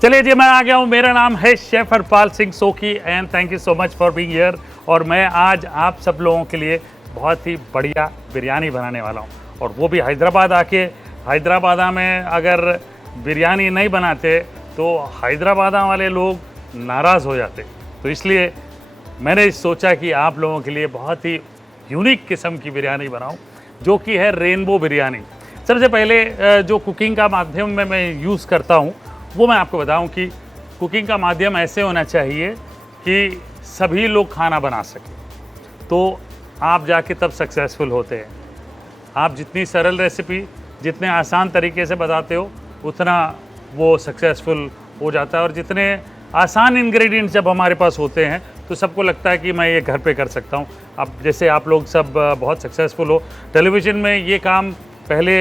चलिए जी, मैं आ गया हूँ। मेरा नाम है chef Harpal Singh Sokhi and thank you so much for being here. और मैं आज आप सब लोगों के लिए बहुत ही बढ़िया बिरयानी बनाने वाला हूँ, और वो भी हैदराबाद आके। हैदराबाद में अगर बिरयानी नहीं बनाते तो हैदराबाद वाले लोग नाराज़ हो जाते। तो इसलिए मैंने सोचा कि आप लोगों के लिए बहुत ही यूनिक किस्म की बिरयानी बनाऊं, जो कि है रेनबो बिरयानी। सबसे पहले जो कुकिंग का माध्यम में मैं यूज़ करता हूं, वो मैं आपको बताऊं कि कुकिंग का माध्यम ऐसे होना चाहिए कि सभी लोग खाना बना सकें, तो आप जाके तब सक्सेसफुल होते हैं। आप जितनी सरल रेसिपी, जितने आसान तरीके से बताते हो, उतना वो सक्सेसफुल हो जाता है। और जितने आसान इंग्रेडिएंट्स जब हमारे पास होते हैं तो सबको लगता है कि मैं ये घर पे कर सकता हूँ। अब जैसे आप लोग सब बहुत सक्सेसफुल हो, टेलीविज़न में ये काम पहले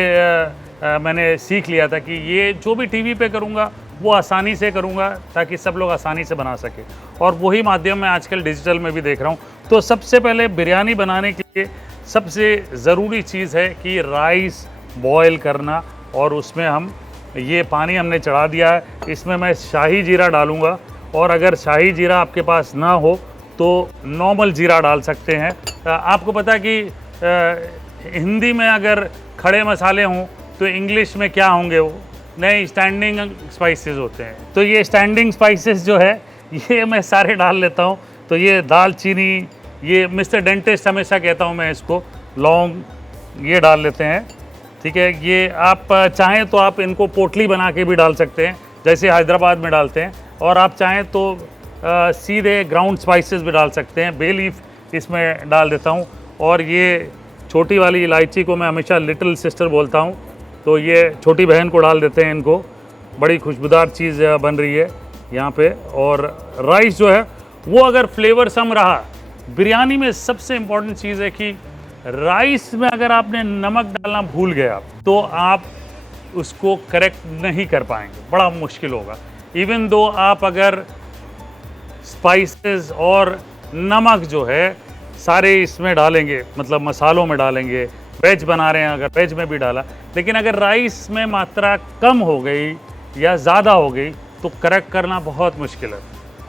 मैंने सीख लिया था कि ये जो भी टीवी पे करूँगा वो आसानी से करूँगा, ताकि सब लोग आसानी से बना सकें। और वही माध्यम मैं आजकल डिजिटल में भी देख रहा हूँ। तो सबसे पहले बिरयानी बनाने के लिए सबसे ज़रूरी चीज़ है कि राइस बॉयल करना, और उसमें हम ये पानी हमने चढ़ा दिया है, इसमें मैं शाही जीरा डालूँगा। और अगर शाही जीरा आपके पास ना हो तो नॉर्मल जीरा डाल सकते हैं। आपको पता है कि हिंदी में अगर खड़े मसाले हों तो इंग्लिश में क्या होंगे? वो नए स्टैंडिंग स्पाइसेस होते हैं। तो ये स्टैंडिंग स्पाइसेस जो है ये मैं सारे डाल लेता हूँ। तो ये दालचीनी, ये मिस्टर डेंटिस्ट हमेशा कहता हूँ मैं इसको, लौंग, ये डाल लेते हैं। ठीक है, ये आप चाहें तो आप इनको पोटली बना के भी डाल सकते हैं, जैसे हैदराबाद में डालते हैं। और आप चाहें तो सीधे ग्राउंड स्पाइसेस भी डाल सकते हैं। बे लीफ इसमें डाल देता हूँ। और ये छोटी वाली इलायची को मैं हमेशा लिटिल सिस्टर बोलता हूँ, तो ये छोटी बहन को डाल देते हैं। इनको बड़ी खुशबूदार चीज़ बन रही है यहाँ पे। और राइस जो है वो अगर फ्लेवर सम रहा, बिरयानी में सबसे इम्पॉर्टेंट चीज़ है कि राइस में अगर आपने नमक डालना भूल गया तो आप उसको करेक्ट नहीं कर पाएंगे, बड़ा मुश्किल होगा। इवन दो आप अगर स्पाइसेस और नमक जो है सारे इसमें डालेंगे, मतलब मसालों में डालेंगे, वेज बना रहे हैं अगर वेज में भी डाला, लेकिन अगर राइस में मात्रा कम हो गई या ज़्यादा हो गई तो करेक्ट करना बहुत मुश्किल है,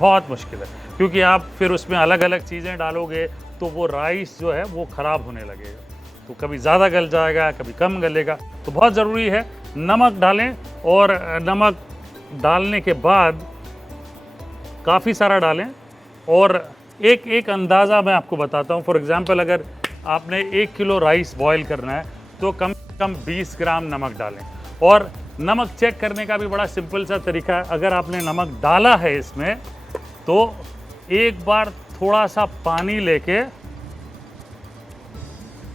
बहुत मुश्किल है। क्योंकि आप फिर उसमें अलग अलग चीज़ें डालोगे तो वो राइस जो है वो ख़राब होने लगेगा। तो कभी ज़्यादा गल जाएगा, कभी कम गलेगा। तो बहुत ज़रूरी है नमक डालें। और नमक डालने के बाद काफ़ी सारा डालें। और एक एक अंदाज़ा मैं आपको बताता हूँ। फॉर एग्ज़ाम्पल, अगर आपने 1 किलो राइस बॉईल करना है तो कम से कम 20 ग्राम नमक डालें। और नमक चेक करने का भी बड़ा सिंपल सा तरीका है। अगर आपने नमक डाला है इसमें तो एक बार थोड़ा सा पानी लेके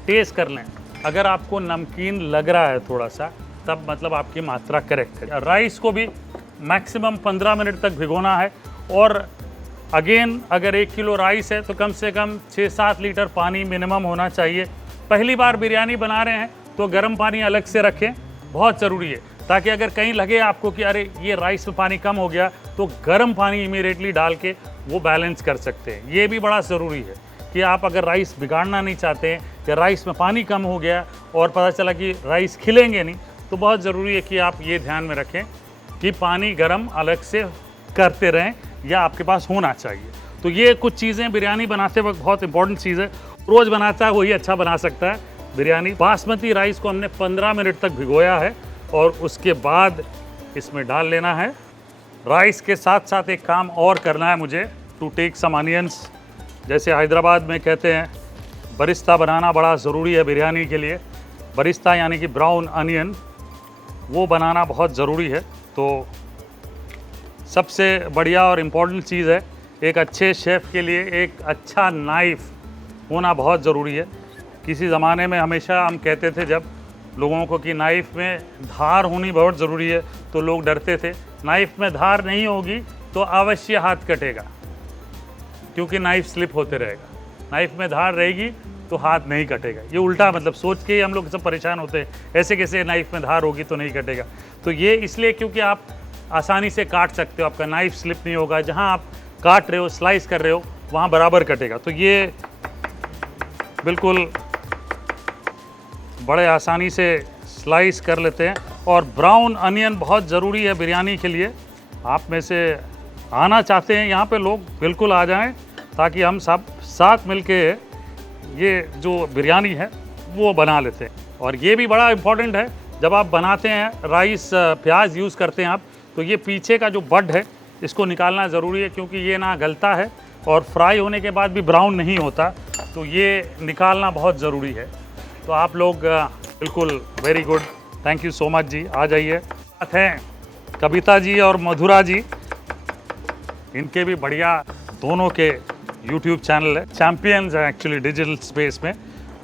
टेस्ट कर लें। अगर आपको नमकीन लग रहा है थोड़ा सा, तब मतलब आपकी मात्रा करेक्ट है। राइस को भी मैक्सिमम 15 मिनट तक भिगोना है। और अगेन, अगर 1 किलो राइस है तो कम से कम 6-7 लीटर पानी मिनिमम होना चाहिए। पहली बार बिरयानी बना रहे हैं तो गर्म पानी अलग से रखें, बहुत ज़रूरी है, ताकि अगर कहीं लगे आपको कि अरे ये राइस में पानी कम हो गया तो गर्म पानी इमीडिएटली डाल के वो बैलेंस कर सकते हैं। ये भी बड़ा ज़रूरी है कि आप अगर राइस बिगाड़ना नहीं चाहते हैं या राइस में पानी कम हो गया और पता चला कि राइस खिलेंगे नहीं, तो बहुत ज़रूरी है कि आप ये ध्यान में रखें कि पानी गर्म अलग से करते रहें, या आपके पास होना चाहिए। तो ये कुछ चीज़ें बिरयानी बनाते वक्त बहुत इंपॉर्टेंट चीज़ है। रोज़ बनाता है वही अच्छा बना सकता है बिरयानी। बासमती राइस को हमने 15 मिनट तक भिगोया है और उसके बाद इसमें डाल लेना है। राइस के साथ साथ एक काम और करना है मुझे, टू टेक सम अनियंस। जैसे हैदराबाद में कहते हैं बरिस्ता बनाना बड़ा ज़रूरी है बिरयानी के लिए। बरिस्ता यानी कि ब्राउन अनियन, वो बनाना बहुत ज़रूरी है। तो सबसे बढ़िया और इम्पॉर्टेंट चीज़ है, एक अच्छे शेफ़ के लिए एक अच्छा नाइफ़ होना बहुत ज़रूरी है। किसी ज़माने में हमेशा हम कहते थे जब लोगों को कि नाइफ़ में धार होनी बहुत ज़रूरी है, तो लोग डरते थे। नाइफ़ में धार नहीं होगी तो अवश्य हाथ कटेगा, क्योंकि नाइफ़ स्लिप होते रहेगा। नाइफ़ में धार रहेगी तो हाथ नहीं कटेगा। ये उल्टा मतलब सोच के ही हम लोग सब परेशान होते हैं, ऐसे कैसे नाइफ़ में धार होगी तो नहीं कटेगा। तो ये इसलिए क्योंकि आप आसानी से काट सकते हो, आपका नाइफ़ स्लिप नहीं होगा। जहाँ आप काट रहे हो, स्लाइस कर रहे हो, वहाँ बराबर कटेगा। तो ये बिल्कुल बड़े आसानी से स्लाइस कर लेते हैं। और ब्राउन अनियन बहुत ज़रूरी है बिरयानी के लिए। आप में से आना चाहते हैं यहाँ पे लोग, बिल्कुल आ जाएं, ताकि हम सब साथ मिलके ये जो बिरयानी है वो बना लेते हैं। और ये भी बड़ा इम्पोर्टेंट है, जब आप बनाते हैं राइस प्याज यूज़ करते हैं आप, तो ये पीछे का जो बड है इसको निकालना ज़रूरी है, क्योंकि ये ना गलता है और फ्राई होने के बाद भी ब्राउन नहीं होता, तो ये निकालना बहुत ज़रूरी है। तो आप लोग बिल्कुल very good, thank you so much जी। आ जाइए। साथ हैं कविता जी और मधुरा जी, इनके भी बढ़िया दोनों के यूट्यूब चैनल है, चैम्पियंस है एक्चुअली डिजिटल स्पेस में।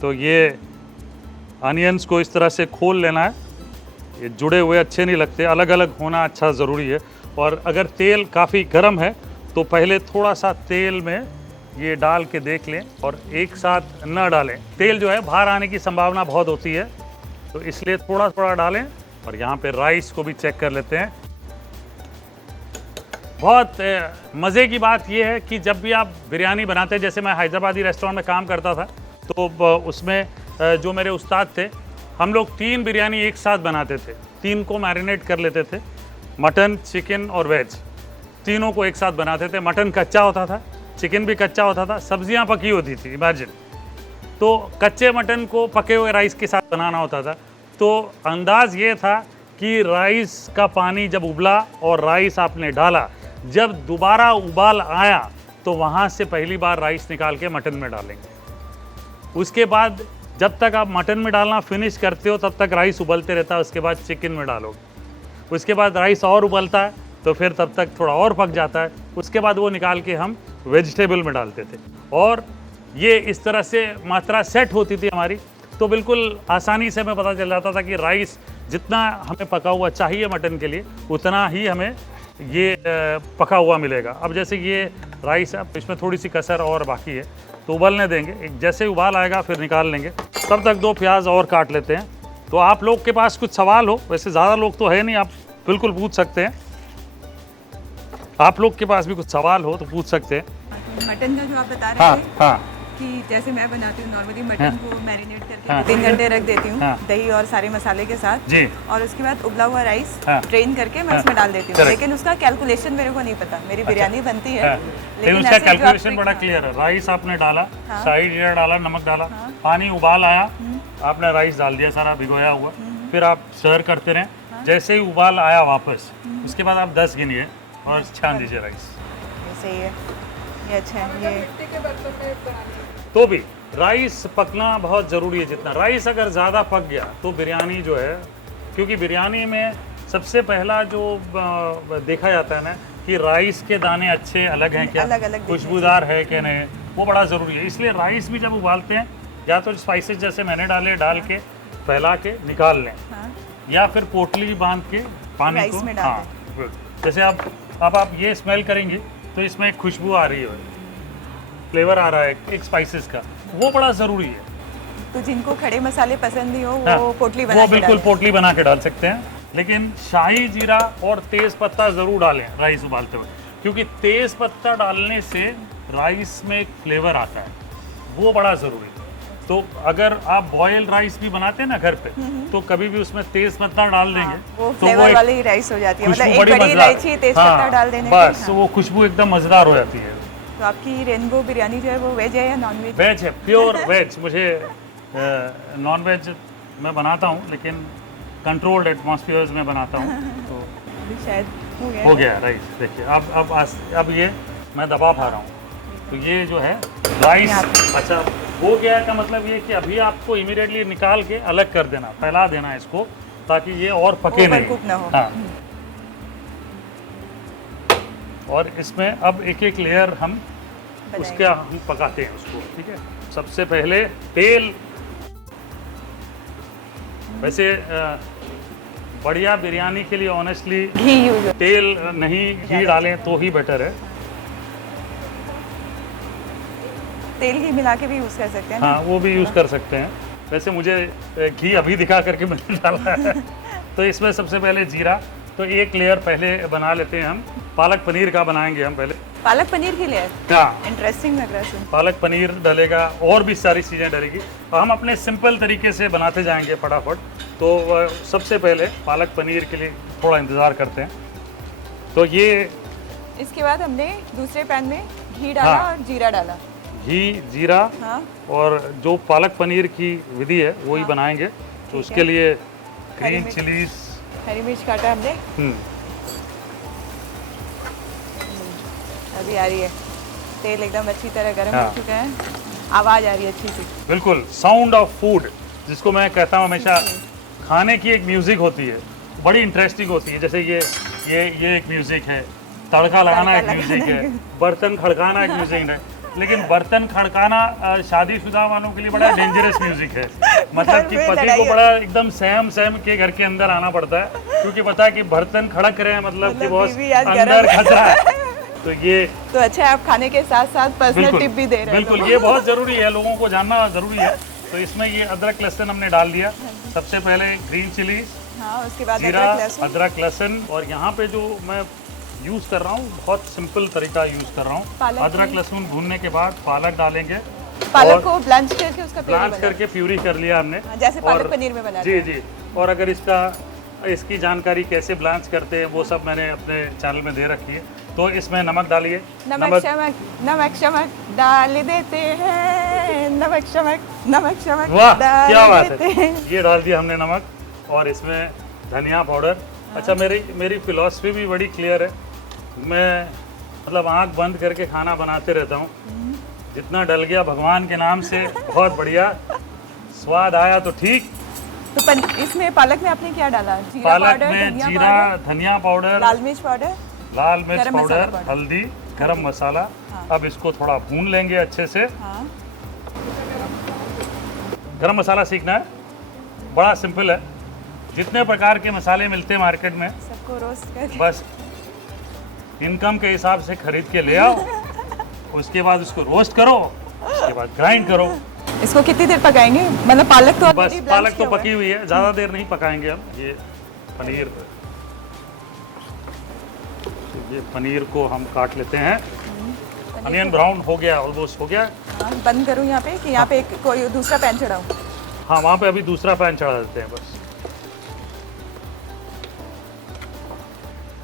तो ये अनियंस को इस तरह से खोल लेना है, ये जुड़े हुए अच्छे नहीं लगते, अलग अलग होना अच्छा ज़रूरी है। और अगर तेल काफ़ी गर्म है तो पहले थोड़ा सा तेल में ये डाल के देख लें, और एक साथ न डालें, तेल जो है बाहर आने की संभावना बहुत होती है, तो इसलिए थोड़ा थोड़ा डालें। और यहाँ पे राइस को भी चेक कर लेते हैं। बहुत मज़े की बात यह है कि जब भी आप बिरयानी बनाते हैं, जैसे मैं हैदराबादी रेस्टोरेंट में काम करता था, तो उसमें जो मेरे उस्ताद थे, हम लोग 3 बिरयानी एक साथ बनाते थे, 3 को मैरिनेट कर लेते थे, मटन, चिकन और वेज, तीनों को एक साथ बनाते थे। मटन कच्चा होता था, चिकन भी कच्चा होता था, सब्जियां पकी होती थी, इमेजिन। तो कच्चे मटन को पके हुए राइस के साथ बनाना होता था। तो अंदाज़ ये था कि राइस का पानी जब उबला और राइस आपने डाला, जब दोबारा उबाल आया तो वहाँ से पहली बार राइस निकाल के मटन में डालेंगे। उसके बाद जब तक आप मटन में डालना फिनिश करते हो तब तक राइस उबलते रहता है, उसके बाद चिकन में डालोगे, उसके बाद राइस और उबलता है तो फिर तब तक थोड़ा और पक जाता है, उसके बाद वो निकाल के हम वेजिटेबल में डालते थे। और ये इस तरह से मात्रा सेट होती थी हमारी, तो बिल्कुल आसानी से हमें पता चल जाता था कि राइस जितना हमें पका हुआ चाहिए मटन के लिए, उतना ही हमें ये पका हुआ मिलेगा। अब जैसे ये राइस है, इसमें थोड़ी सी कसर और बाकी है, तो उबलने देंगे, एक जैसे उबाल आएगा फिर निकाल लेंगे। तब तक 2 प्याज और काट लेते हैं। तो आप लोग के पास कुछ सवाल हो, वैसे ज़्यादा लोग तो है नहीं, आप बिल्कुल पूछ सकते हैं। आप लोग के पास भी कुछ सवाल हो तो पूछ सकते हैं। मटन का जो आप बता रहे थे, हाँ, कि जैसे मैं बनाती हूँ नॉर्मली मटन को मैरिनेट करके 3 घंटे रख देती हूँ, दही और सारे मसाले के साथ जी, और उसके बाद उबला हुआ राइस ड्रेन करके मैं इसमें डाल देती हूँ। लेकिन उसका कैलकुलेशन मेरे को नहीं पता, मेरी बिरयानी बनती है लेकिन उसका कैलकुलेशन बड़ा क्लियर है। राइस आपने डाला, शाही जीरा डाला, नमक डाला, पानी उबाल आया, आपने राइस डाल दिया सारा भिगोया हुआ, फिर आप सर्व करते रहें। जैसे ही उबाल आया वापस, उसके बाद आप 10 गिनिए और छान दीजिए राइस। सही है, ये अच्छा है। ये तो भी राइस पकना बहुत ज़रूरी है। जितना राइस अगर ज़्यादा पक गया तो बिरयानी जो है, क्योंकि बिरयानी में सबसे पहला जो देखा जाता है ना कि राइस के दाने अच्छे अलग हैं क्या, खुशबूदार है कि नहीं, वो बड़ा ज़रूरी है। इसलिए राइस भी जब उबालते हैं, या तो स्पाइसेस जैसे मैंने डाल के फैला के निकाल लें, या फिर पोटली बांध के पानी को, हाँ, जैसे अब आप ये स्मेल करेंगे तो इसमें एक खुशबू आ रही है, फ्लेवर आ रहा है एक स्पाइसेस का, वो बड़ा ज़रूरी है। तो जिनको खड़े मसाले पसंद नहीं हो वो पोटली बना के बिल्कुल पोटली बना के डाल सकते हैं, लेकिन शाही जीरा और तेज़ पत्ता ज़रूर डालें राइस उबालते हुए, क्योंकि तेज़ पत्ता डालने से राइस में एक फ्लेवर आता है, वो बड़ा ज़रूरी है। तो अगर आप बॉयल राइस भी बनाते हैं ना घर पे, तो कभी भी उसमें तेज पत्ता डाल देंगे, वो फ्लेवर वाली राइस हो जाती है, मतलब एक बड़ी इलायची तेज पत्ता डाल देने बस वो खुशबू एकदम मज़ेदार हो जाती है। तो आपकी रेनबो बिरयानी जो है वो वेज है या नॉन वेज? वेज है, प्योर वेज। मुझे नॉन वेज मैं बनाता हूँ, लेकिन कंट्रोल्ड एटमॉस्फेयर्स में बनाता हूँ, तो शायद हो गया राइस। देखिए अब ये मैं दबा पा रहा हूँ, तो ये जो है राइस अच्छा हो गया का मतलब ये कि अभी आपको इमीडिएटली निकाल के अलग कर देना, फैला देना इसको, ताकि ये और पके नहीं, ना हो। हाँ। और इसमें अब एक एक लेयर हम उसका हम पकाते हैं उसको, ठीक है। सबसे पहले तेल, वैसे बढ़िया बिरयानी के लिए ऑनेस्टली घी तेल नहीं, घी डालें तो ही बेटर है। तेल घी मिला के भी यूज़ कर सकते हैं ना? हाँ, वो भी यूज़ कर सकते हैं। वैसे मुझे घी अभी दिखा करके मैंने डाला है। तो इसमें सबसे पहले जीरा, तो एक लेयर पहले बना लेते हैं हम। पालक पनीर का बनाएंगे हम पहले। पालक पनीर की लेयर? हाँ, इंटरेस्टिंग लग रहा है। पालक पनीर डलेगा और भी सारी चीज़ें डलेगी, और हम अपने सिंपल तरीके से बनाते जाएंगे फटाफट। तो सबसे पहले पालक पनीर के लिए थोड़ा इंतज़ार करते हैं। तो ये इसके बाद हमने दूसरे पैन में घी डाला हाँ। और जीरा डाला। घी, जीरा हाँ। और जो पालक पनीर की विधि है वही बनाएंगे। तो उसके लिए ग्रीन चिलीज, हरी मिर्च काटा हमने। अभी आ रही है, तेल एकदम अच्छी तरह गर्म हो चुका है, आवाज आ रही है अच्छी सी। बिल्कुल, साउंड ऑफ फूड जिसको मैं कहता हूँ हमेशा, खाने की एक म्यूजिक होती है, बड़ी इंटरेस्टिंग होती है। जैसे ये एक म्यूजिक है, तड़का लगाना एक म्यूजिक है, बर्तन खड़काना एक म्यूजिक है। लेकिन बर्तन खड़काना शादीशुदा वालों के लिए बड़ा डेंजरस म्यूजिक है। मतलब कि पति को बड़ा एकदम सहम के घर के अंदर आना पड़ता है, क्योंकि पता है कि बर्तन खड़क रहे हैं, मतलब कि बहुत अंदर खतरा है। तो ये तो अच्छा है, आप खाने के साथ साथ पर्सनल टिप भी दे रहे हैं। बिल्कुल, ये बहुत ज़रूरी है, लोगों को जानना ज़रूरी है। तो इसमें ये अदरक लहसुन हमने डाल दिया। सबसे पहले ग्रीन चिली, हाँ, उसके बाद जीरा, अदरक लहसुन। और यहाँ पे जो मैं यूज़ कर रहा हूँ, बहुत सिंपल तरीका यूज़ कर रहा हूँ। अदरक लहसुन भूनने के बाद पालक डालेंगे। पालक को ब्लांच करके उसका ब्लांच करके प्यूरी कर लिया हमने, जैसे पालक पनीर में बनाते हैं। जी। और अगर इसकी जानकारी कैसे ब्लांच करते हैं वो सब मैंने अपने चैनल में दे रखी है। तो इसमें नमक डालिए। नमक शमक डाल देते हैं, नमक शमक वाह, क्या बात है। ये डाल दिया हमने नमक, और इसमें धनिया पाउडर। अच्छा, मेरी फिलॉसफी भी बड़ी क्लियर है। मैं मतलब आंख बंद करके खाना बनाते रहता हूँ। जितना डल गया भगवान के नाम से, बहुत बढ़िया। स्वाद आया तो ठीक। तो इसमें पालक में आपने क्या डाला? पालक में जीरा, धनिया पाउडर, लाल मिर्च पाउडर, हल्दी, गरम मसाला। अब इसको थोड़ा भून लेंगे अच्छे से। गरम मसाला सीखना है, बड़ा सिंपल है। जितने प्रकार के मसाले मिलते हैं मार्केट में, सबको रोस्ट कर, बस इनकम के हिसाब से खरीद के ले आओ। उसके बाद उसको रोस्ट करो, उसके बाद ग्राइंड करो। इसको कितनी देर पकाएंगे? मतलब पालक तो बस पालक तो पकी हुई है, ज़्यादा देर नहीं पकाएंगे हम। ये पनीर को हम काट लेते हैं। अनियन ब्राउन हो गया, ऑलमोस्ट हो गया। बंद करूं यहाँ पे कि यहाँ पे कोई दूसरा पैन चढ़ाऊं? हाँ, वहाँ पे अभी दूसरा पैन चढ़ा देते हैं। बस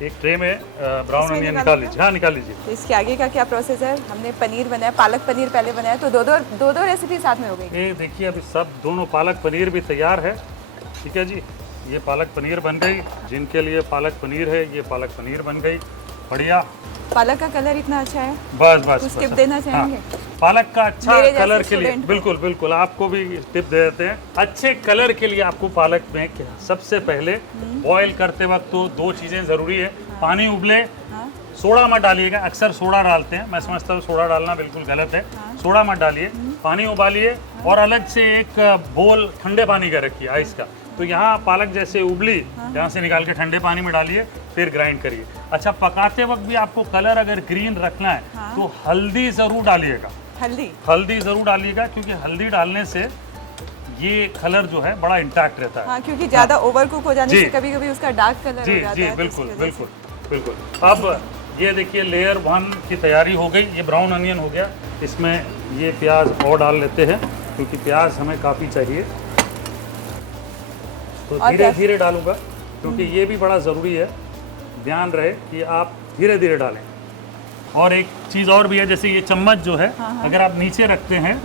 एक ट्रे में ब्राउन अनियन निकाल लीजिए। हाँ, निकाल लीजिए। तो इसके आगे का क्या प्रोसेस है? हमने पनीर बनाया, पालक पनीर पहले बनाया, तो दो रेसिपी साथ में हो गई। ये देखिए, अभी सब दोनों पालक पनीर भी तैयार है। ठीक है जी, ये पालक पनीर बन गई। जिनके लिए पालक पनीर है, ये पालक पनीर बन गई। बढ़िया। पालक का कलर इतना अच्छा है, बस टिप देना चाहेंगे? हाँ, पालक का अच्छा कलर के लिए बिल्कुल आपको भी टिप दे देते हैं। अच्छे कलर के लिए आपको पालक में सबसे पहले बॉईल करते वक्त तो दो चीज़ें ज़रूरी है। पानी उबले, सोडा मत डालिएगा। अक्सर सोडा डालते हैं, मैं समझता हूँ सोडा डालना बिल्कुल गलत है। सोडा मत डालिए। पानी उबालिए और अलग से एक बोल ठंडे पानी का रखिए, आइस का। तो यहाँ पालक जैसे उबली, यहाँ से निकाल के ठंडे पानी में डालिए, फिर ग्राइंड करिए। अच्छा, पकाते वक्त भी आपको कलर अगर ग्रीन रखना है तो हल्दी ज़रूर डालिएगा। हल्दी ज़रूर डालिएगा, क्योंकि हल्दी डालने से ये कलर जो है बड़ा इंटैक्ट रहता है। हाँ, क्योंकि ज़्यादा ओवर कुक हो जाने से कभी-कभी उसका डार्क कलर हो जाता है। बिल्कुल। अब ये देखिए, लेयर 1 की तैयारी हो गई। ये ब्राउन अनियन हो गया। इसमें ये प्याज और डाल लेते हैं, क्योंकि प्याज हमें काफ़ी चाहिए। तो धीरे धीरे डालूंगा, क्योंकि ये भी बड़ा ज़रूरी है। ध्यान रहे कि आप धीरे धीरे डालें। और एक चीज़ और भी है, जैसे ये चम्मच जो है, अगर आप नीचे रखते हैं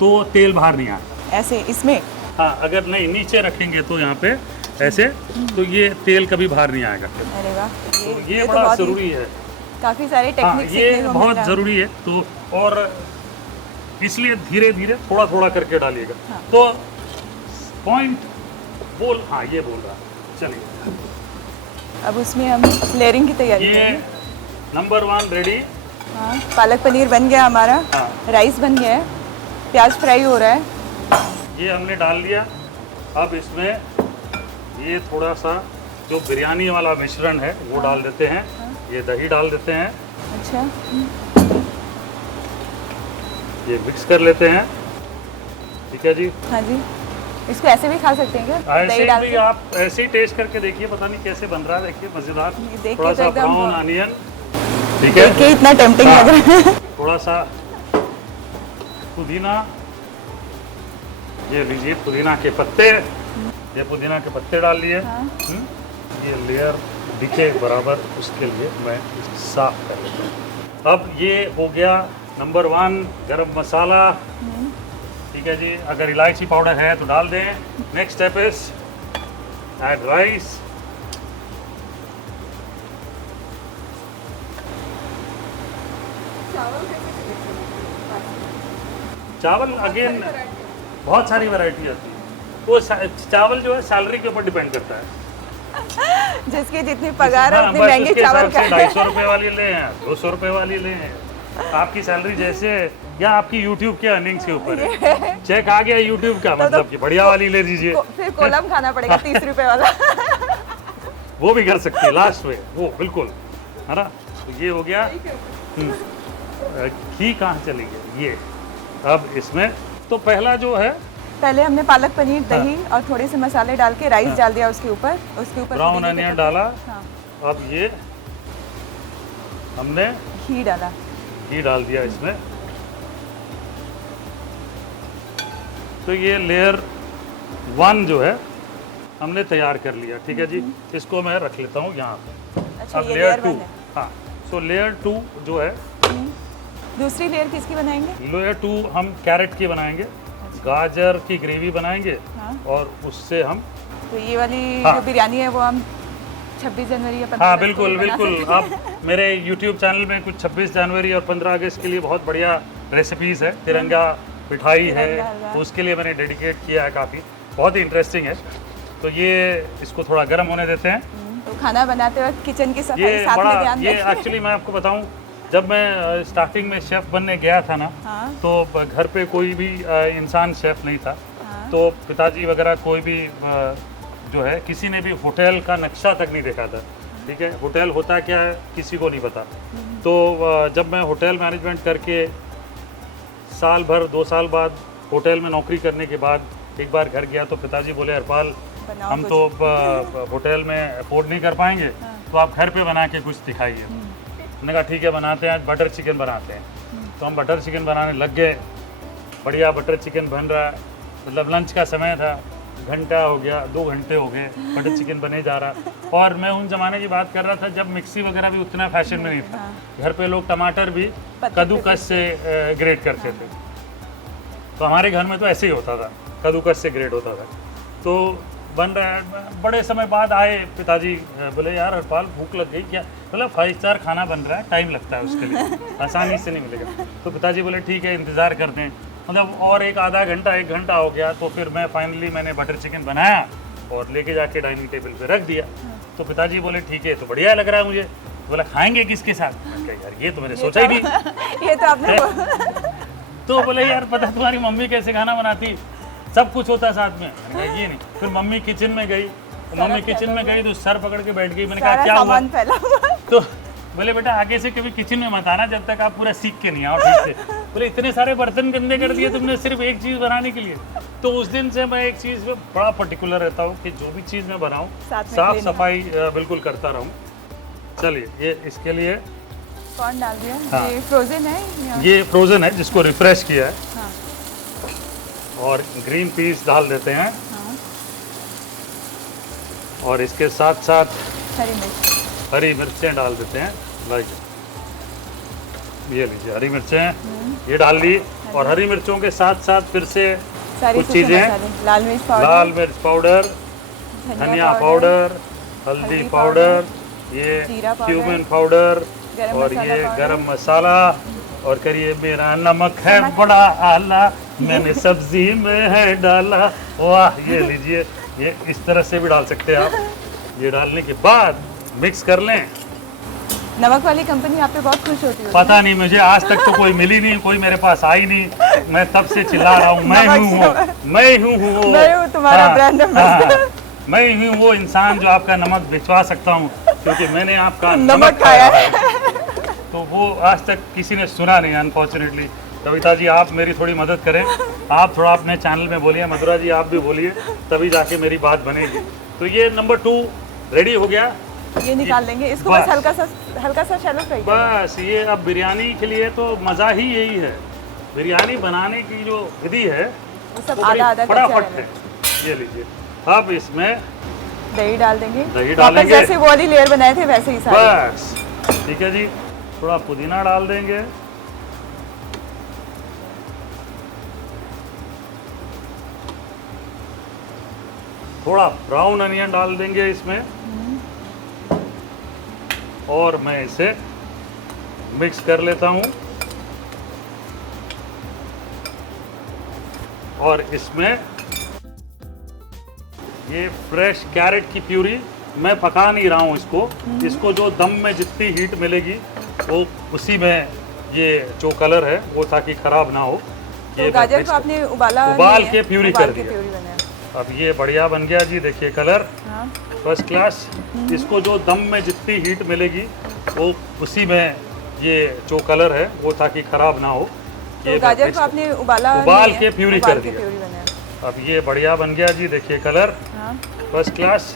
तो तेल बाहर नहीं आए। ऐसे इसमें? हाँ, अगर नहीं नीचे रखेंगे तो यहाँ पे ऐसे, तो ये तेल कभी बाहर नहीं आएगा। अरे वाह, तो ये बड़ा ज़रूरी है। काफ़ी सारे टेक्निक्स ये बहुत ज़रूरी है। तो और इसलिए धीरे धीरे थोड़ा करके डालिएगा। तो पॉइंट बोल, हाँ ये बोल रहा है। चलिए, अब उसमें हम लेयरिंग की तैयारी ये नंबर 1 रेडी। हाँ, पालक पनीर बन गया हमारा। राइस बन गया है, प्याज फ्राई हो रहा है। ये हमने डाल दिया। अब इसमें ये थोड़ा सा जो बिरयानी वाला मिश्रण है वो डाल देते हैं। ये दही डाल देते हैं। अच्छा, ये मिक्स कर लेते हैं। ठीक है जी। हाँ जी। इसको ऐसे भी खा सकते हैं क्या? ऐसे भी आप ऐसे ही टेस्ट करके देखिए, पता नहीं कैसे बन रहा है। देखिए, मजेदार। थोड़ा सा ब्राउन अनियन। ठीक है, देखिए इतना टेम्पटिंग लग रहा है। थोड़ा सा पुदीना, ये लीजिए पुदीना के पत्ते। ये पुदीना के पत्ते डाल लिए। ये लेयर दिखे बराबर, उसके लिए मैं इसे साफ कर लेता हूँ। अब ये हो गया नंबर 1 गरम मसाला। ठीक है जी, अगर इलायची पाउडर है तो डाल दें। Next step is add rice. चावल अगेन बहुत सारी वैरायटी आती है, वो चावल जो है सैलरी के ऊपर डिपेंड करता है। जिसकी जितनी पगार है उतनी महंगी चावल का 250 रुपए वाली ले हैं, 200 रुपए वाली ले हैं, आपकी सैलरी जैसे या आपकी यूट्यूब के अर्निंग्स के ऊपर है। चेक आ गया यूट्यूब का, मतलब कि बढ़िया वाली ले लीजिए। फिर कोलम खाना पड़ेगा 30 रुपए वाला। वो भी कर सकती है लास्ट में, वो बिल्कुल है ना। तो ये हो गया। घी कहाँ चली गई ये। अब इसमें तो पहला जो है, पहले हमने पालक पनीर, दही और थोड़े से मसाले डाल के राइस डाल दिया उसके ऊपर ब्राउन अनियन डाला। हाँ। अब ये हमने घी डाला, घी डाल दिया इसमें। तो ये लेयर 1 जो है हमने तैयार कर लिया। ठीक है जी, इसको मैं रख लेता हूँ यहाँ पे। अच्छा, अब ये लेयर 2, है। हाँ, सो लेयर 2 जो है, दूसरी लेयर किसकी बनाएंगे? लेयर 2 हम कैरेट की बनाएंगे, गाजर की ग्रेवी बनाएंगे। हाँ। और उससे हम तो ये वाली हाँ। जो बिरयानी है वो हम 26 जनवरी या 15 हाँ अगस्त को बिल्कुल बना बिल्कुल। सकते हैं। आप मेरे YouTube चैनल में कुछ 26 जनवरी और 15 अगस्त के लिए बहुत बढ़िया रेसिपीज़ है। तिरंगा मिठाई है, तिरंगा तो उसके लिए मैंने डेडिकेट किया है, काफ़ी बहुत ही इंटरेस्टिंग है। तो ये इसको थोड़ा गर्म होने देते हैं। तो खाना बनाते वक्त किचन की सफाई ये साथ में बड़ा, ध्यान ये रखें। एक्चुअली मैं आपको बताऊं, जब मैं स्टार्टिंग में शेफ़ बनने गया था ना, हाँ। तो घर पे कोई भी इंसान शेफ़ नहीं था। हाँ। तो पिताजी वगैरह कोई भी जो है, किसी ने भी होटल का नक्शा तक नहीं देखा था। ठीक है, होटल होता क्या है किसी को नहीं पता। तो जब मैं होटल मैनेजमेंट करके साल भर 2 साल बाद होटल में नौकरी करने के बाद एक बार घर गया, तो पिताजी बोले, हरपाल हम तो होटल में अफोर्ड नहीं कर पाएंगे, तो आप घर पे बना के कुछ दिखाइए। मैंने कहा ठीक है, बनाते हैं, आज बटर चिकन बनाते हैं। तो हम बटर चिकन बनाने लग गए। बढ़िया बटर चिकन बन रहा है, मतलब लंच का समय था, घंटा हो गया, 2 घंटे हो गए, बटर चिकन बने जा रहा। और मैं उन ज़माने की बात कर रहा था जब मिक्सी वगैरह भी उतना फैशन में नहीं था। घर पे लोग टमाटर भी कद्दूकस से ग्रेट करते थे। तो हमारे घर में तो ऐसे ही होता था, कद्दूकस से ग्रेट होता था। तो बन रहा है, बड़े समय बाद आए पिताजी, बोले यार हरपाल भूख लग गई क्या? बोला 5 स्टार खाना बन रहा है, टाइम लगता है उसके लिए, आसानी से नहीं मिलेगा। तो पिताजी बोले ठीक है, इंतज़ार करते हैं। मतलब और एक आधा घंटा 1 घंटा हो गया। तो फिर मैंने बटर चिकन बनाया और लेके जाके डाइनिंग टेबल पे रख दिया। तो पिताजी बोले ठीक है, तो बढ़िया लग रहा है मुझे। बोला खाएंगे किसके साथ? मैंने कहा यार ये तो मैंने सोचा ही नहीं। ये तो आपने तो बोले यार पता तुम्हारी मम्मी कैसे खाना बनाती, सब कुछ होता साथ में। मैंने कहा ये नहीं। फिर मम्मी किचन में गई, तो मम्मी किचन में गई तो सर पकड़ के बैठ गई। मैंने कहा क्या हुआ? तो बोले बेटा आगे से कभी किचन में मत आना जब तक आप पूरा सीख के नहीं आओ ठीक से। बोले इतने सारे बर्तन गंदे कर दिए तुमने सिर्फ एक चीज़ बनाने के लिए। तो उस दिन से मैं एक चीज़ में बड़ा पर्टिकुलर रहता हूँ कि जो भी चीज़ मैं बनाऊँ साफ सफाई बिल्कुल करता रहूँ। चलिए ये इसके लिए कौन डाल दिया? हाँ। ये फ्रोजन है? ये फ्रोजन है जिसको रिफ्रेश किया है। हाँ। और ग्रीन पीस डाल देते हैं। हाँ। और इसके साथ साथ हरी मिर्चें डाल देते हैं। लाइक ये लीजिए हरी मिर्चें, ये डाल दी। और हरी मिर्चों के साथ साथ फिर से कुछ चीज़ें, लाल मिर्च पाउडर, धनिया पाउडर, हल्दी पाउडर, ये क्यूमिन पाउडर, और ये गरम मसाला। और करिए मेरा नमक है बड़ा आला, मैंने सब्जी में है डाला। वाह, ये लीजिए, ये इस तरह से भी डाल सकते हैं आप। ये डालने के बाद मिक्स कर लें। नमक वाली कंपनी आप पे बहुत खुश होती है। पता नहीं, मुझे आज तक तो कोई मिली नहीं, कोई मेरे पास आई नहीं। मैं तब से चिल्ला रहा हूँ मैं हूँ तुम्हारा ब्रांड एम्बेसडर। मैं ही हूँ वो इंसान जो आपका नमक भिजवा सकता हूँ, क्योंकि मैंने आपका नमक खाया है। तो वो आज तक किसी ने सुना नहीं अनफॉर्चुनेटली। कविता जी आप मेरी थोड़ी मदद करें, आप थोड़ा अपने चैनल में बोलिए, मधुरा जी आप भी बोलिए, तभी जाके मेरी बात बनेगी। तो ये नंबर 2 रेडी हो गया। ये निकाल लेंगे इसको, बस हल्का सा शैलो फ्राई। बस ये अब बिरयानी के लिए तो मज़ा ही यही है। बिरयानी बनाने की जो विधि है वो सब आधा फटाफट है। ये लीजिए। अब इसमें दही डाल देंगे। दही डालेंगे। जैसे वो वाली लेयर बनाए थे वैसे ही सारे। बस ठीक है जी। थोड़ा पुदीना डाल देंगे। थोड़ा ब्राउन अनियन डाल देंगे इसमें और मैं इसे मिक्स कर लेता हूं। और इसमें ये फ्रेश कैरेट की प्यूरी, मैं पका नहीं रहा हूं इसको जो दम में जितनी हीट मिलेगी वो उसी में ये जो कलर है वो ताकि खराब ना हो। तो गाजर को आपने उबाल के प्यूरी कर दिया। अब ये बढ़िया बन गया जी, देखिए कलर फर्स्ट क्लास। इसको जो दम में जितनी हीट मिलेगी वो उसी में ये जो कलर है वो ताकि खराब ना हो। तो गाजर को आपने उबाल के प्यूरी कर दिया। अब ये बढ़िया बन गया जी, देखिए कलर फर्स्ट क्लास।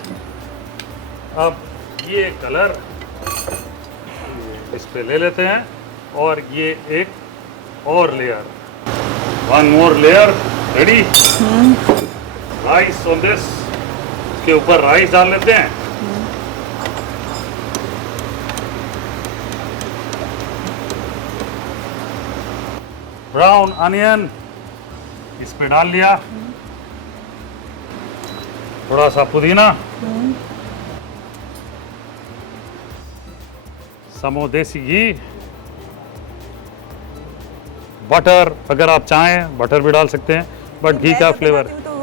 अब ये कलर इस पे ले लेते हैं और ये एक और layer, one more layer ready. Rice on this, इसके ऊपर राइस डाल लेते हैं। ब्राउन अनियन इस पे डाल लिया। थोड़ा सा पुदीना, समो देसी घी, बटर, अगर आप चाहें बटर भी डाल सकते हैं, बट घी का फ्लेवर। तो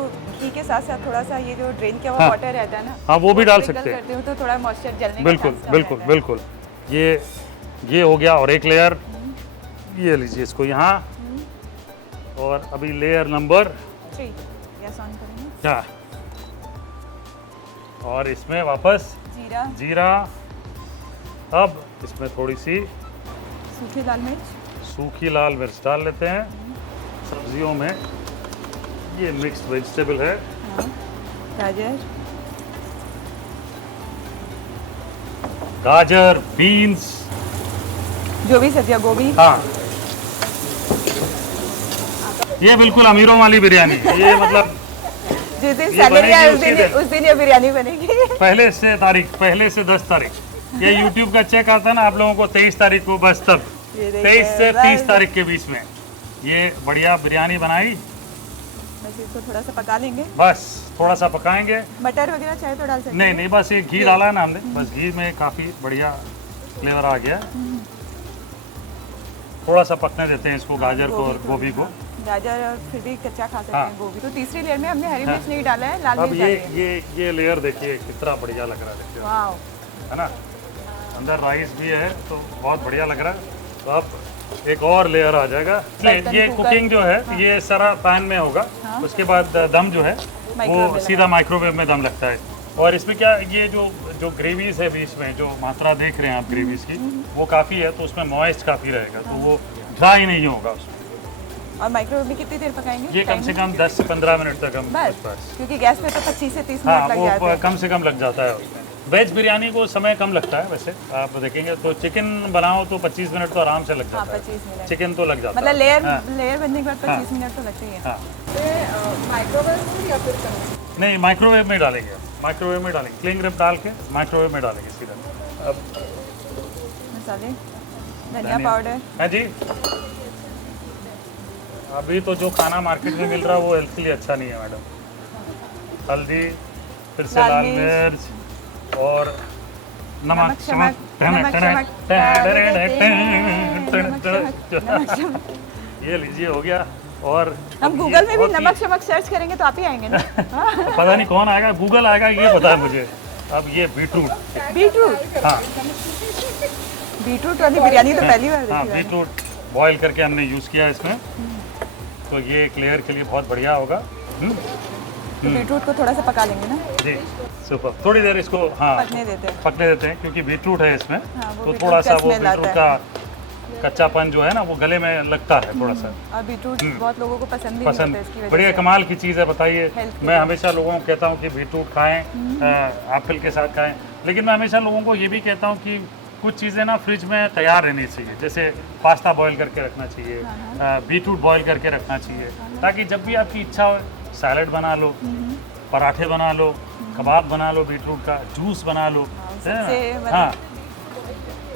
घी के साथ साथ थोड़ा सा ये जो ड्रेन किया हुआ वाटर रहता है ना, हाँ वो भी डाल सकते हैं। करती हूँ तो थोड़ा मॉइस्चर जलने बिल्कुल बिल्कुल बिल्कुल। ये हो गया। और एक लेयर ये लीजिए इसको यहाँ। और अभी लेयर नंबर 3 गैस ऑन करेंगे। क्या, और इसमें वापस जीरा। अब इसमें थोड़ी सी सूखी लाल मिर्च डाल लेते हैं। सब्जियों में ये मिक्स्ड वेजिटेबल है। गाजर, बीन्स, जो भी सब्जियां, गोभी। हाँ, ये बिल्कुल अमीरों वाली बिरयानी। ये मतलब जिस दिन सैलरी आए उस दिन ये बिरयानी बनेगी। पहले से 10 तारीख ये YouTube का चेक आता है ना आप लोगों को, 23 तारीख को, बस तब 23 से 30 तारीख के बीच में ये बढ़िया बिरयानी बनाई। बस इसको थोड़ा सा पका लेंगे। बस थोड़ा सा पकाएंगे। मटर वगैरह चाहे तो डाल सकते हैं। नहीं, बस ये घी डाला है ना हमने, बस घी में काफ़ी बढ़िया फ्लेवर आ गया। थोड़ा सा पकने देते हैं इसको, गाजर को और गोभी को। गाजर और फिर भी कच्चा खा सकते हैं गोभी। तो तीसरी लेयर में हमने हरी मिर्च नहीं डाला है, लाल मिर्च डाली है। अब ये लेयर देखिए कितना बढ़िया लग रहा है, देखिए वाओ, है ना। अंदर राइस भी है तो बहुत बढ़िया लग रहा है। तो अब एक और लेयर आ जाएगा। ये कुकिंग जो है ये सारा पैन में होगा। उसके बाद दम जो है वो सीधा माइक्रोवेव में दम लगता है। और इसमें क्या, ये जो ग्रेवीज है बीच में, जो मात्रा देख रहे हैं आप ग्रेवीज की, वो काफ़ी है तो उसमें मॉइस्ट काफ़ी रहेगा, तो वो ड्राई नहीं होगा उसमें। और माइक्रोवेव में कितनी देर पकाएंगे? ये कम से कम 10 से 15 मिनट तक हम बस, क्योंकि गैस पे तो 25 से 30 मिनट लग जाते हैं। कम से कम लग जाता है उसमें। वेज बिरयानी को समय कम लगता है वैसे, आप देखेंगे तो चिकन बनाओ तो 25 मिनट तो आराम से लग जाता है। 25 मिनट चिकन तो लग जाता है, मतलब लेयर बनने के बाद 25 मिनट तो लगते ही है। माइक्रोवेव या फिर नहीं, माइक्रोवेव में डालेंगे, माइक्रोवेव में डालेंगे, क्लिंग रैप डाल के माइक्रोवेव में डालेंगे सीधा। अब मसाले, धनिया पाउडर। हाँ जी, अभी तो जो खाना मार्केट में मिल रहा है वो हेल्थ के लिए अच्छा नहीं है मैडम। हल्दी, फिर से लाल मिर्च और नमक। ये लीजिए, हो गया। और हम गूगल में भी नमक शमक सर्च करेंगे तो आप ही आएंगे ना। पता नहीं कौन आएगा, गूगल आएगा ये पता है मुझे। अब ये बीटरूट, हाँ बीटरूट वाली बिरयानी तो पहली बार। हाँ, बीटरूट बॉईल करके हमने यूज़ किया इसमें, तो ये एक लेयर के लिए बहुत बढ़िया होगा। तो बीटरूट को थोड़ा सा पका लेंगे ना जी, सुपर। थोड़ी देर इसको पकने देते हैं क्योंकि बीटरूट है इसमें, तो थोड़ा सा वो बीटरूट का कच्चापन जो है ना वो गले में लगता है थोड़ा सा। और बीटरूट बहुत लोगों को पसंद भी नहीं होता है इसकी वजह से। बढ़िया कमाल की चीज़ है, बताइए। मैं हमेशा लोगों को कहता हूँ कि बीटरूट खाएं, एप्पल के साथ खाएं, लेकिन मैं हमेशा लोगों को ये भी कहता हूँ कि कुछ चीज़ें ना फ्रिज में तैयार रहनी चाहिए। जैसे पास्ता बॉईल करके रखना चाहिए, बीटरूट बॉईल करके रखना चाहिए, ताकि जब भी आपकी इच्छा हो सैलड बना लो, पराठे बना लो, कबाब बना लो, बीटरूट का जूस बना लो, है सबसे ना? हाँ,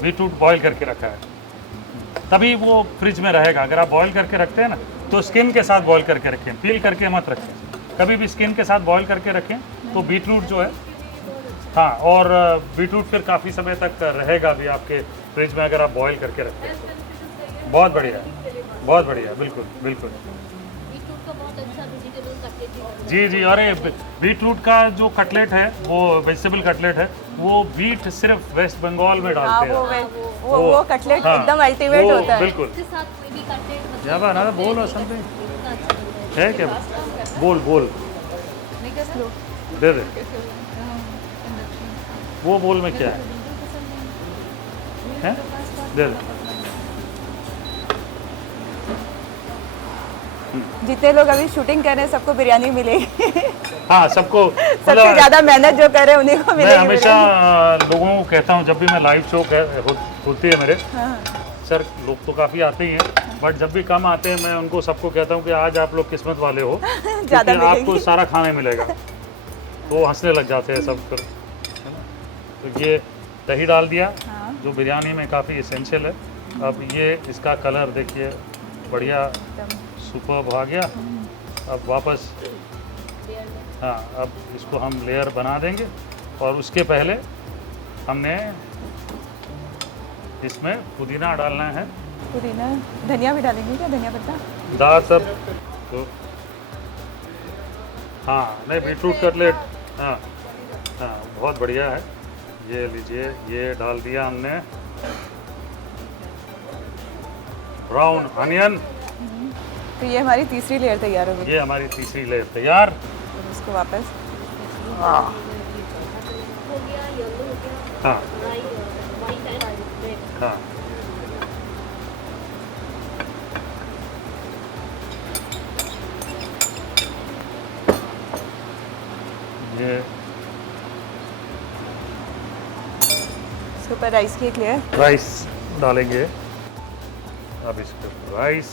बीटरूट बॉईल करके रखा है, तभी वो फ्रिज में रहेगा। अगर आप बॉईल करके रखते हैं ना तो स्किन के साथ बॉईल करके रखें, पील करके मत रखें, कभी भी स्किन के साथ बॉईल करके रखें तो बीटरूट जो है, हाँ, और बीटरूट फिर काफ़ी समय तक रहेगा भी आपके फ्रिज में अगर आप बॉईल करके रखें तो। बहुत बढ़िया, बहुत बढ़िया, बिल्कुल बिल्कुल। बीटरूट का बहुत अच्छा वेजिटेबल कटलेट भी बनता जी जी, अरे बीटरूट का जो कटलेट है वो वेजिटेबल कटलेट है, वो बीट सिर्फ वेस्ट बंगाल में हाँ डालते वो हैं। वो कटलेट हाँ, एकदम अल्टीमेट वो होता है। बिल्कुल। है। इसके साथ कोई भी कटलेट मतलब क्या बात है, बोल और समथिंग इतना अच्छा बनता है। है क्या? बोल बोल, दे दे। वो बोल में क्या है? दे दे। जितने लोग अभी शूटिंग कर रहे हैं सबको बिरयानी मिलेगी। हाँ, सबको सबसे ज्यादा मेहनत जो कर रहे हैं उन्हीं को मैं मिलेगी हमेशा बिरयानी। लोगों को कहता हूँ, जब भी मैं लाइव शो होती है मेरे, हाँ, सर लोग तो काफ़ी आते ही हैं, बट जब भी कम आते हैं मैं उनको सबको कहता हूँ कि आज आप लोग किस्मत वाले हो, ज्यादा क्योंकि आपको मिलेगी। सारा खाने मिलेगा। तो वो हंसने लग जाते हैं सब फिर, है ना? तो ये दही डाल दिया, हाँ। जो बिरयानी में काफ़ी इसेंशियल है। अब ये इसका कलर देखिए बढ़िया एकदम। सुपर्ब आ गया। अब वापस, हाँ, अब इसको हम लेयर बना देंगे, और उसके पहले हमने इसमें पुदीना डालना है, पुदीना, धनिया भी डालेंगे क्या? धनिया पत्ता? दाल सब तो, हाँ, नहीं बीटरूट कटलेट, हाँ हाँ, बहुत बढ़िया है। ये लीजिए, ये डाल दिया हमने, ब्राउन अनियन। तो ये हमारी तीसरी लेयर तैयार हो गई। ये हमारी तीसरी लेयर तैयार। तो इसको वापस हाँ हो गया, येलो हो गया, हाँ वाइट एंड रेड। हाँ, ये इसके ऊपर राइस की एक लेयर। राइस डालेंगे। अब इसके ऊपर राइस,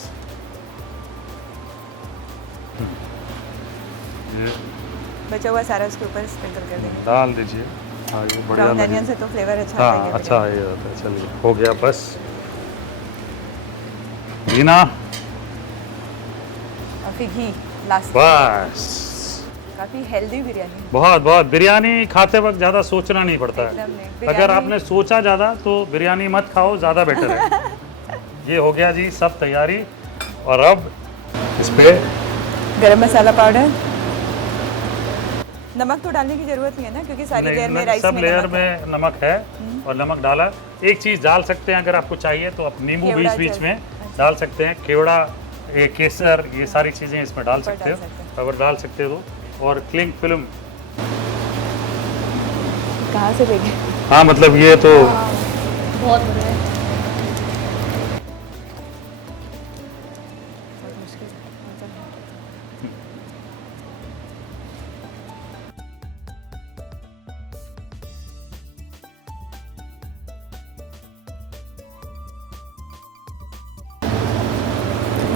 ये बचा हुआ सारा उसके ऊपर स्प्रिंकल कर देंगे। डाल दीजिए। हाँ, ये बढ़िया ब्राउन अनियन लगे। से तो फ्लेवर अच्छा आता हाँ, है। अच्छा है ये होता है। चलिए, हो गया बस। जीना, और फिर घी लास्ट। बस। काफी हेल्दी बिरयानी। बहुत बहुत, बिरयानी खाते वक्त ज़्यादा सोचना नहीं पड़ता एकदम है। नहीं। अगर बिरयानी- आपने सोचा ज़्यादा तो बिरयानी मत खाओ, ज़्यादा बेटर है। ये हो गया जी सब तैयारी, और अब इस पे गरम मसाला पाउडर। नमक तो डालने की जरूरत नहीं है ना, क्योंकि सारी लेयर में राइस सब में लेयर नमक है। में नमक है, और नमक डाला। एक चीज़ डाल सकते हैं अगर आपको चाहिए तो, आप नींबू केवड़ा बीच बीच जल। में अच्छा। डाल सकते हैं, केवड़ा, ये केसर, ये सारी चीज़ें इसमें डाल ऊपर सकते डाल हो सकते अगर डाल सकते हो। और क्लिंग फिल्म, कहाँ से लेंगे? हाँ मतलब ये तो बहुत बढ़िया है।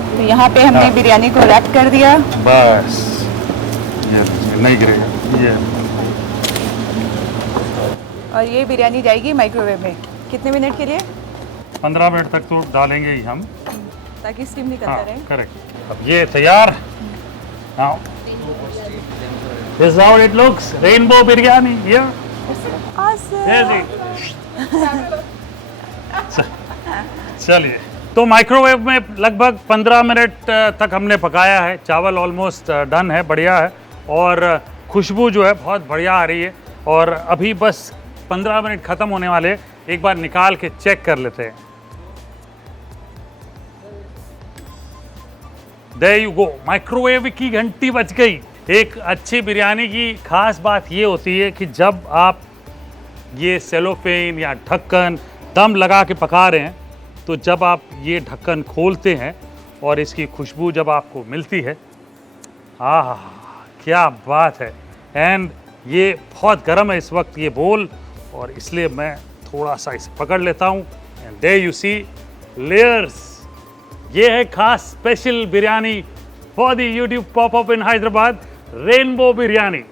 तो यहाँ पे हमने हाँ। बिरयानी को रैप कर दिया। बस, ये लीजिए, नहीं गिरेगा ये। और ये बिरयानी जाएगी माइक्रोवेव में कितने मिनट के लिए? 15 मिनट तक तो डालेंगे ही हम। ताकि स्टीम निकलता हाँ, रहे। करेक्ट। अब ये तैयार। Now, this is how it looks. Rainbow biryani here. Awesome. चलिए, तो माइक्रोवेव में लगभग 15 मिनट तक हमने पकाया है। चावल ऑलमोस्ट डन है, बढ़िया है, और खुशबू जो है बहुत बढ़िया आ रही है। और अभी बस 15 मिनट ख़त्म होने वाले, एक बार निकाल के चेक कर लेते हैं। There you go, माइक्रोवेव की घंटी बज गई। एक अच्छी बिरयानी की खास बात ये होती है कि जब आप ये सेलोफेन या ढक्कन दम लगा के पका रहे हैं, तो जब आप ये ढक्कन खोलते हैं और इसकी खुशबू जब आपको मिलती है, आह क्या बात है। एंड ये बहुत गर्म है इस वक्त ये बोल, और इसलिए मैं थोड़ा सा इसे पकड़ लेता हूँ। And there you see layers. ये है खास special biryani for the YouTube popup in Hyderabad, rainbow biryani.